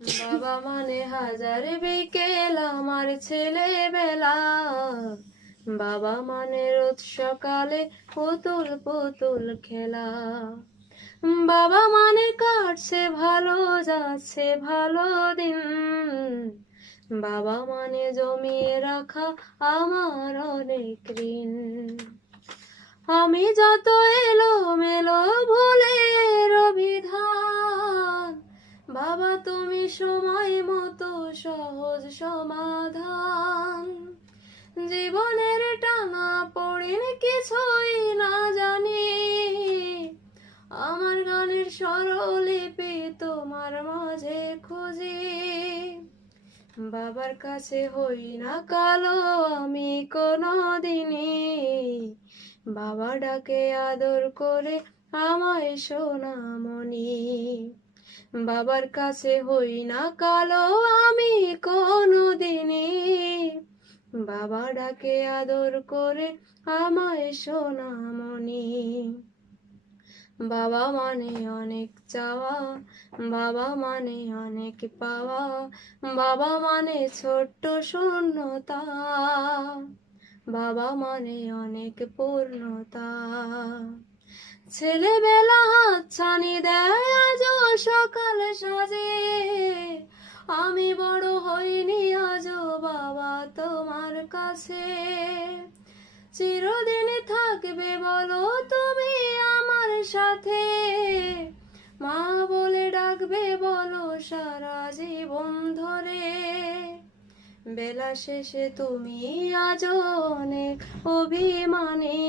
বাবা মানে হাজার বিকেল আমার ছেলেবেলা, বাবা মানে রোজ সকালে পুতুল পুতুল খেলা, বাবা মানে কাটছে ভালো যাচ্ছে ভালো দিন, বাবা মানে জমিয়ে রাখা আমার অনেক ঋণ। আমি যত এলোমেলো ভুলের অভিধান, বাবা তুমি সময় মতো সহজ সমাধান। জীবনের টানা পড়েন কিছুই না জানি, আমার গানের স্বরলিপি তোমার মাঝে খুঁজি। বাবার কাছে হই না কালো আমি কোনো দিনই, বাবা ডাকে আদর করে আমায় সোনামণি। বাবার কাছে হই না কালো আমি কোনো দিনই, বাবা ডাকে আদর করে আমায় সোনামণি। বাবা মানে অনেক চাওয়া, বাবা মানে অনেক পাওয়া, বাবা মানে ছোট্ট শূন্যতা, বাবা মানে অনেক পূর্ণতা। ছেলেবেলা হাতছানি দেয় আজও সকাল সাজে, আমি বড় হইনি আজও বাবা তোমার কাছে। চিরদিন থাকবে বলো তুমি আমার সাথে, মা বলে ডাকবে বলো সারা জীবন ধরে। বেলা শেষে তুমি আজও অনেক অভিমানী,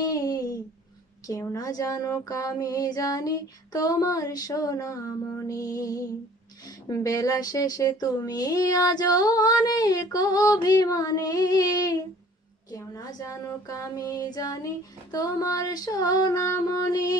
কেউ না জানুক আমি জানি তোমার সোনামণি। বেলা শেষে তুমি আজও অনেক অভিমানী, কেউ না জানুক আমি জানি তোমার সোনামণি।